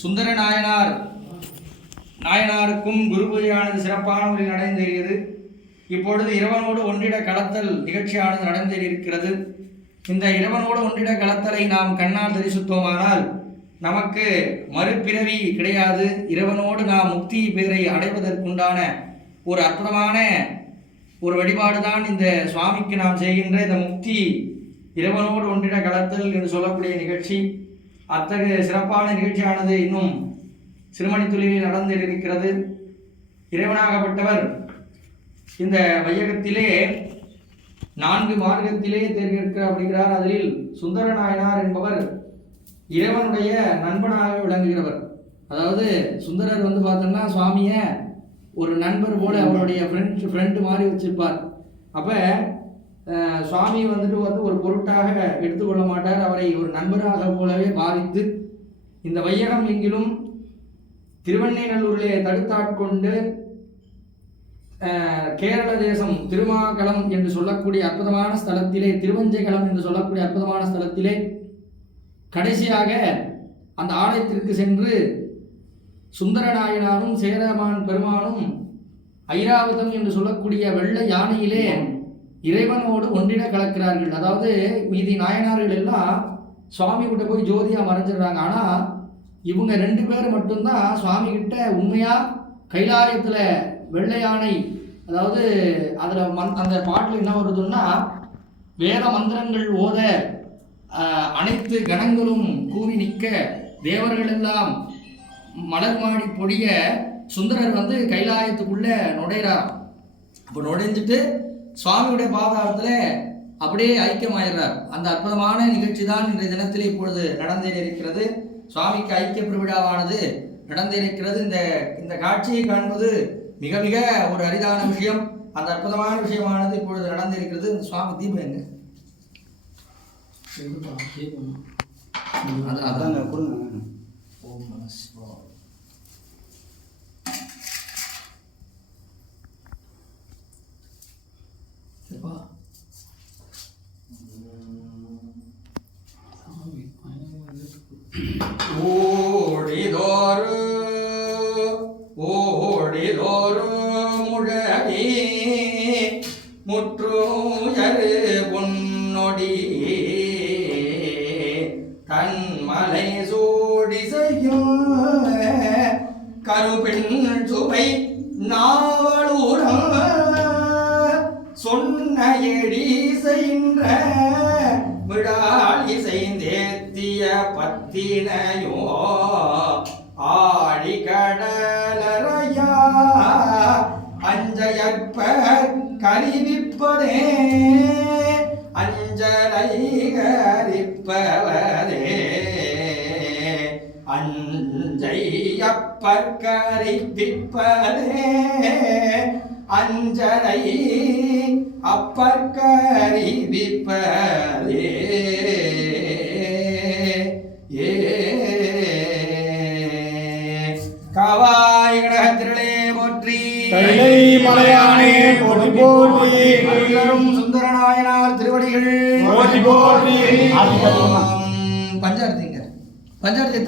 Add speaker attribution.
Speaker 1: சுந்தர நாயனார் நாயனாருக்கும் குரு பூஜையானது சிறப்பான முறையில் நடந்தேறியது. இப்பொழுது இறைவனோடு ஒன்றிட கலத்தல் நிகழ்ச்சியானது நடந்தேறியிருக்கிறது. இந்த இரவனோடு ஒன்றிட கலத்தலை நாம் கண்ணால் தரிசித்தோமானால் நமக்கு மறுபிறவி கிடையாது. இறைவனோடு நாம் முக்தி பேரை அடைவதற்குண்டான ஒரு அற்புதமான ஒரு வழிபாடுதான் இந்த சுவாமிக்கு நாம் செய்கின்ற இந்த முக்தி இரவனோடு ஒன்றிட கலத்தல் என்று சொல்லக்கூடிய நிகழ்ச்சி. அத்தகைய சிறப்பான நிகழ்ச்சியானது இன்னும் சிறுமணி துளியில் நடந்திருக்கிறது. இறைவனாகப்பட்டவர் இந்த வையகத்திலே நான்கு மார்க்கத்திலே தேர்ந்தெடுக்க அப்படிங்கிறார் அதில் சுந்தர நாயனார் என்பவர் இறைவனுடைய நண்பனாக விளங்குகிறவர். அதாவது சுந்தரர் வந்து பார்த்தோம்னா சுவாமியை ஒரு நண்பர் போல அவருடைய ஃப்ரெண்ட் ஃப்ரெண்டு மாதிரி வச்சிருப்பார். அப்போ சுவாமி வந்துட்டு வந்து ஒரு பொருட்டாக எடுத்துக்கொள்ள மாட்டார். அவரை ஒரு நண்பராக போலவே பாவித்து இந்த வையகம் எங்கிலும் திருவண்ணைநல்லூரிலே தடுத்தாட்கொண்டு கேரள தேசம் திருமாகலம் என்று சொல்லக்கூடிய அற்புதமான ஸ்தலத்திலே திருவஞ்சைகளம் என்று சொல்லக்கூடிய அற்புதமான ஸ்தலத்திலே கடைசியாக அந்த ஆலயத்திற்கு சென்று சுந்தரநாயனாரும் சேரமான் பெருமானும் ஐராவதம் என்று சொல்லக்கூடிய வெள்ள யானையிலே இறைவனோடு ஒன்றின கலக்கிறார்கள். அதாவது மீதி நாயனார்கள் எல்லாம் சுவாமி கிட்ட போய் ஜோதியாக மறைஞ்சிடுறாங்க. ஆனால் இவங்க ரெண்டு பேர் மட்டும்தான் சுவாமி கிட்ட உண்மையாக கைலாயத்தில் வெள்ளை யானை அதாவது அதில் மந் அந்த பாட்டில் என்ன வருதுன்னா வேத மந்திரங்கள் ஓத அனைத்து கணங்களும் கூவி நிற்க தேவர்கள் எல்லாம் மலர் மாடி பொடிய சுந்தரர் வந்து கைலாயத்துக்குள்ளே நுழையிறார் அப்போ நுழைஞ்சிட்டு சுவாமியுடைய பாதாரத்துல அப்படியே ஐக்கியமாயிடுறார். அந்த அற்புதமான நிகழ்ச்சி தான் இன்றைய தினத்தில் இப்பொழுது நடந்தேறியிருக்கிறது. சுவாமிக்கு ஐக்கிய பெருவிழாவானது நடந்திருக்கிறது இந்த இந்த காட்சியை காண்பது மிக மிக ஒரு அரிதான விஷயம். அந்த அற்புதமான விஷயமானது இப்பொழுது நடந்திருக்கிறது இந்த சுவாமி தீபம் எங்க?
Speaker 2: அதாங்க கொடுங்க.
Speaker 1: ஓம் நம முற்றுயரு உன்னொடி தன்மலை சூடி செய்யும் கருபின் சுவை நாவலூரம் சொன்ன எடி செய்கின்ற விழால் இசைந்தேத்திய பத்தினையோ ஆழி கடலறையா அஞ்சையற்ப கருவிப்பதே அஞ்சலை கரிப்பவரே அஞ்சையப்பர் கரிப்பிப்பதே அஞ்சலை அப்பர் கரிவிப்பதே ஏ. காவாய் கடகத்திரளே போற்றி.
Speaker 2: மலையானே. போற்றி.
Speaker 1: அருளரும் சுந்தரநாயனார் திருவடிகள்.
Speaker 2: போற்றி போற்றி.
Speaker 1: பஞ்சார்த்திங்க. பஞ்சார்த்தி